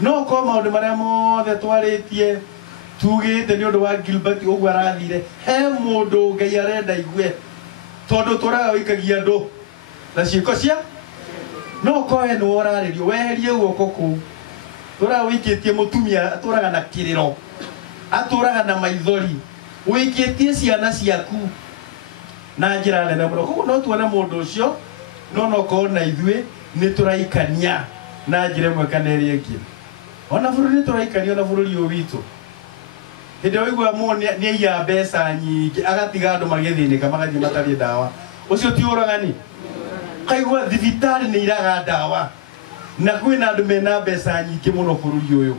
no ko maundu maria mothe twaritie tugite ni undu wa Gilbert ugu arathire he mundu Ngai arenda igue tondu turaga wikagia ndu na ciiko cia no ko we no oraririo weherie guoko ku turaga wikitie mutumia aturaga na kiriro aturaga na maithori wikitie ciana ciaku na njira nene muno koguo no tuone mundu ucio no ko na ithue ni turaikania na njira imwe kana ĩrĩa ĩngĩ ona bururi turaikania ona bururi ũyũ witũ hĩndĩ waigua mũndũ nĩ aiya mbeca nyingĩ agatiga andũ magĩthĩnĩka magathiĩ matarĩ ndawa ũcio ti ũragani kaigua thibitarĩ nĩ iraga ndawa na kwĩna andũ mena mbeca nyingĩ mũno bururi ũyũ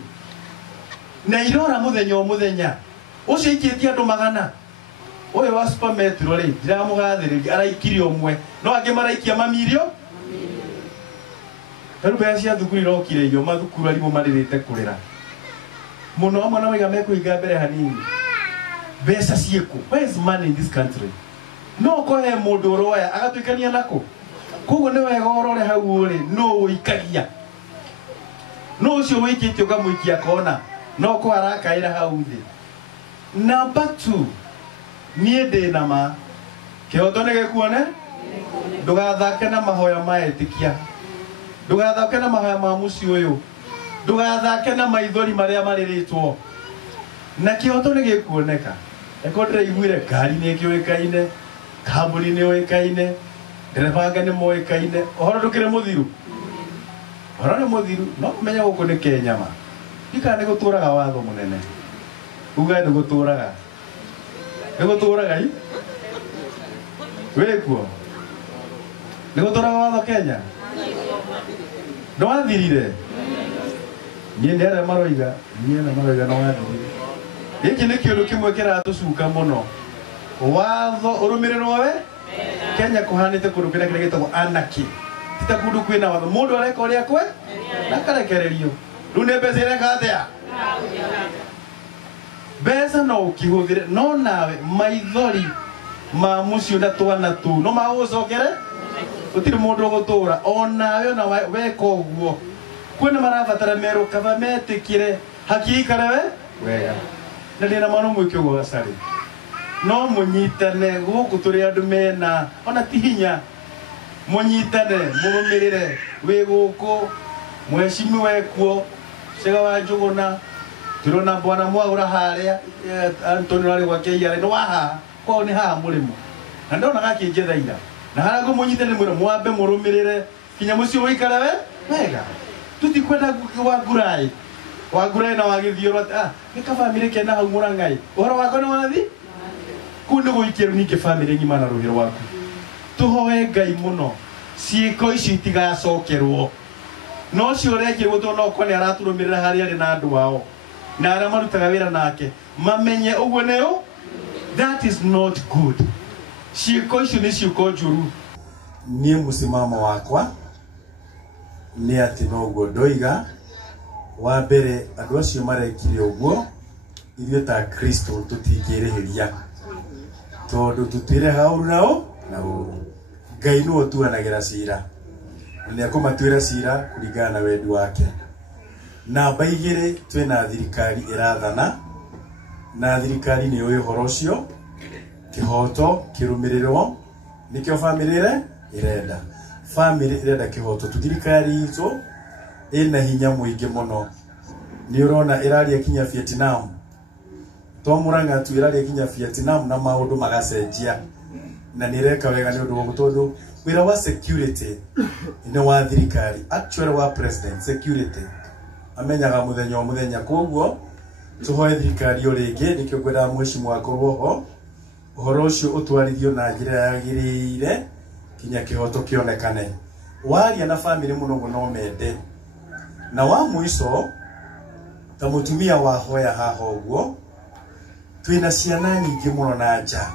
na irora mũthenya o mũthenya ũcio ikĩtie andũ magana ũyũ wa Super Metro rĩ ndiramũgathĩrĩria araikire ũmwe no angĩ maraikia mamilio Karu bea cia thukuru irokire iyo mathukuru arimũ marirĩte kũrĩra mũno amwe na maiga mekũhinga mbere hanini mbeca ciĩkũ where is money in this country no kohe mũndũ ũroya agatuĩkania nako koguo nĩ wega ũrore hau ũrĩ no ũikagia no ũcio wĩkĩte ũkamũikia kona no ko arakaĩra hau thĩ number 2 niĩ ndĩ ma kĩhoto nĩ gĩkuone ndũgathake na mahoya maetĩkia ndũgathake na mahoya ma mũciĩ ũyũ ndũgathake na maithori marĩa marĩrĩtwo na kĩhoto nĩ gĩkuoneka eko ndĩraiguire ngari nĩ kĩũĩkaine kambuni nĩ ũĩkaine ndereba nĩ mũĩkaine ũhoro ndũkĩrĩ mũthiru ũhoro nĩ mũthiru no ũmenye gũkũ nĩ Kenya ma ikana nĩ gũtũraga watho mũnene uga nĩ gũtũraga i wekuo nĩ gũtũraga watho Kenya no wathirire niĩ nĩ arĩa maroiga no wathirire gĩkĩ nĩ kĩũndũ kĩmwe kĩratũcuka mũno watho ũrũmĩrĩrwo we Kenya kũhanĩte kũndũ kĩrĩa gĩtagwo anarchy tita kũndũ kwĩna watho mũndũ areka ũrĩa kwe na karekererio rĩu nĩ mbeca ireka atĩa mbeca no ũkĩhũthĩre no nawe maithori ma mũciĩ na twana tu no magũcokere gũtirĩ mũndũ ũgũtũra onawe ona weka ũguo kwĩna marabatara merũ kaba metĩkĩre hakikare we wega na ndĩna mwana mũingĩ ũguo gacarĩ no mũnyitane gũkũ tũrĩ andũ mena ona ti hinya mũnyitane mũrũmĩrĩre wĩ gũkũ mwecimu wekuo Cega wa Njũgũna tũrona Bwana Mwagũra harĩa Antonio arĩ gwake iare no waha kwao nĩ haha mũrĩmo na ndona gakĩnjethaira na harĩa ngũmũnyitane mwĩra mwambe mũrũmĩrĩre kinya mũciĩ ũikare we wega tutikwenda wa ngurai na wagĩthiũrwo nĩ kabamĩrĩ kena hau Mũrang'ai ũhoro wako nĩ wathi kũu nĩ gũikĩrwo ningĩ bamĩrĩ ng'ima na rũhĩ rwaku tũhoe Ngai mũno ciĩko ici itigacokerwo no cio ũrekĩrwo tondũ no nĩ aratũrũmĩrĩra harĩa arĩ na andũ ao na arĩa marutaga wĩra nake mamenye ũguo nĩyo that is not good ciĩko icio nĩ ciĩko njũru niĩ mũsimamo wakwa nĩ atĩ noguo ndoiga wa mbere andũ acio marekire ũguo ithuĩ ta Kristo tũtingĩrĩhĩria tondũ tũtire haũru nao na ũru Ngai nĩwe ũtuanagĩra cira nĩ akũmatuĩra cira kũringana na wendi wake namba 2 twĩna thirikari ĩrathana na thirikari nĩ yũĩ ũhoro ũcio kĩhoto kĩrũmĩrĩrwo nĩkĩo bamĩrĩ ĩrenda bamĩrĩ ĩrenda kĩhoto tu thirikari itũ ĩna hinya mũingĩ mũno nĩ ũrona ĩraria kinya Vietnam to Mũrang'a tu ĩraria kinya Vietnam na maũndũ magacenjia na nĩ reka wega nĩ ũndũ wa tondũ wĩra wa security nĩ wa thirikari actually wa president security amenyaga mũthenya o mũthenya koguo tũhoe thirikari o rĩngĩ nĩkĩo ngwenda mheshimiwa akorwo ho ũhoro ũcio ũtwarithio na njĩra yagĩrĩire kinya kĩhoto kĩonekane waria na family mũno no mende na wa mũico ta mũtumia wahoya haha ũguo twĩna ciana nyingĩ mũno na nja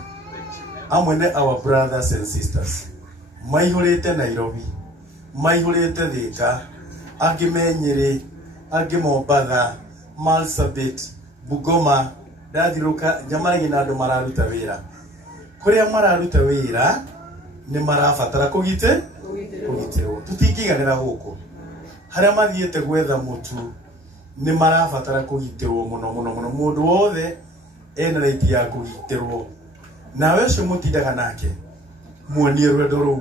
amwe nĩ our brothers and sisters maihũrĩte Nairobi maihũrĩte Thika angĩ Menyerĩ angĩ Mombatha Marsabit Bungoma ndathirũka njamaragi na andũ mararuta wĩra kũrĩa mararuta wĩra nĩ marabatara kũgitĩrwo tũtingĩiganĩra gũkũ harĩa mathiĩte gwetha mũtu nĩ marabatara kũgitĩrwo mũno mũndũ wothe ena right ya kũgitĩrwo nawe ũcio mũtindaga nake muonie rwendo rũu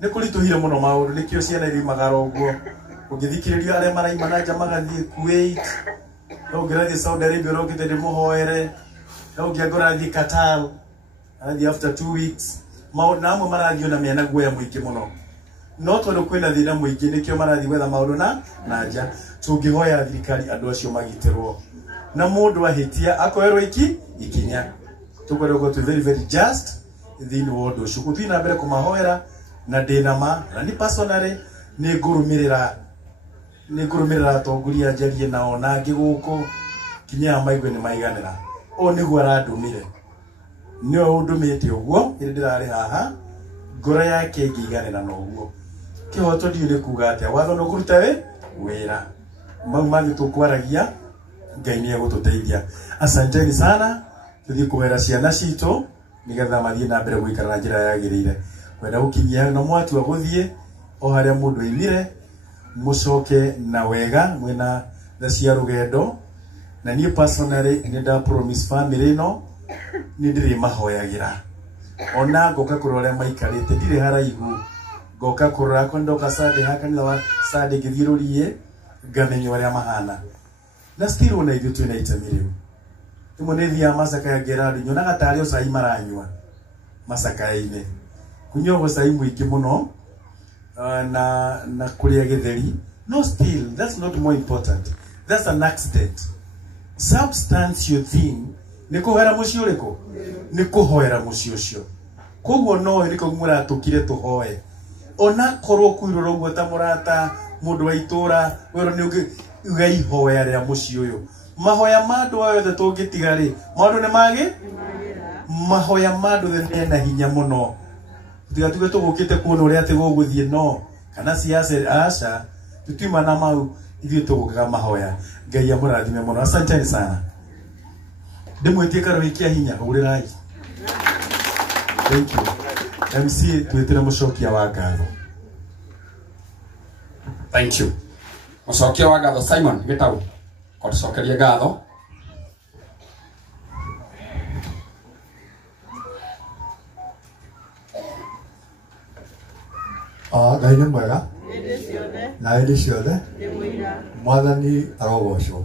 nĩ kũritũhire mũno maũndũ nĩkĩo ciana iriumagara ũguo ũngĩthikĩrĩria arĩa maraima na nja magathiĩ Kuwait no ũngĩrathiĩ Saudi Arabia ũrokĩte ndĩmũhoere no ũngĩrathiĩ Qatar arathiĩ after 2 weeks maũndũ na amwe marathiĩ na mĩena guoya mũingĩ mũno no tondũ kwĩna thĩna mũingĩ nĩkĩo marathiĩ gwetha maũndũ na nja tũngĩhoya thirikari andũ acio magitĩrwo na mũndũ ahĩtia akoerwo ikinya tũkorwo tũ very just thĩinĩ wa ũndũ ũcio gũthiĩ na mbere kũmahoera na ndĩnama na ni personally nĩ ngũrũmĩrĩra atongoria njarie nao na angĩ gũkũ kinya maigwe nĩ maiganĩra o nĩguo arandũmire nĩwe ũndũmĩte ũguo hĩndĩ ndĩrarĩ haha ngoro yake ngĩiganĩra na ũguo kĩhoto ndiũ nĩ kuuga atĩa watho no kũruta wĩra mau mangĩ tũkwaragia Ngai nĩ egũtũteithia asanteni sana tũthiĩ kũhera ciana citũ nĩgetha mathiĩ na mbere gũikara na njĩra yagĩrĩire kwenda gũkinyia no mwatua gũthiĩ o harĩa mũndũ aimire mũcoke na wega mwena tha cia rũgendo na niĩ personally nĩ nda promise family no nĩ ndĩrĩmahoyagĩra ona ngoka kũrora ũrĩa maikarĩte ndirĩ haraihu ngoka kũrora ko ndoka Sunday hakanitha wa Sunday ngĩthiũrũrie ngamenya ũrĩa mahana na still ona ithuĩ twĩna itemi rĩu rĩmwe nĩ thiaga macakaya ngera nyonaga tarĩ o cai maranyua macakaya-inĩ kunyua gũcai mũingĩ mũno na kũrĩa gĩtheri no still that's not more important that's an accident substance your thing nĩ kũhoera mũciĩ ũrĩkũ nĩ kũhoera mũciĩ ũcio koguo no nĩ koguo mũratũkire tũhoe ona korwo kuirũra ũguo ta mũrata mũndũ wa itũra wero nĩ ũgaihoya rĩa mũciĩ ũyũ mahoya ma andũ othe tũngĩtiga rĩ maũndũ nĩ magi mahoya ma andũ othe na hinya mũno tugatuge tũgũkĩte kuona ũrĩa atĩ gũgũthiĩ no kana siasa aca tutiuma na mau ithuĩ tũgũkaga mahoya Ngai amũrathime mũno asanteni sana ndĩmwĩtie karũi kĩa hinya ũrĩrai thank you MC twĩtĩre mũcokia wa ngatho thank you mũcokia wa ngatho Simon Gĩtaũ kũcokeria ngatho Ngai nĩ mwega na hĩndĩ ciothe mwathani arogocwo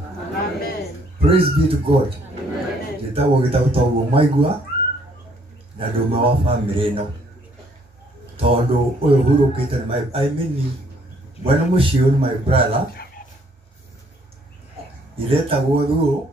praise be to God Gĩtaũ Gĩtaũ toguo mwaigua na ndũmwe wa family ĩno tondũ ũyũ hurũkĩte I mean mwena mũciĩ ũyũ my brother iretagwo Thuo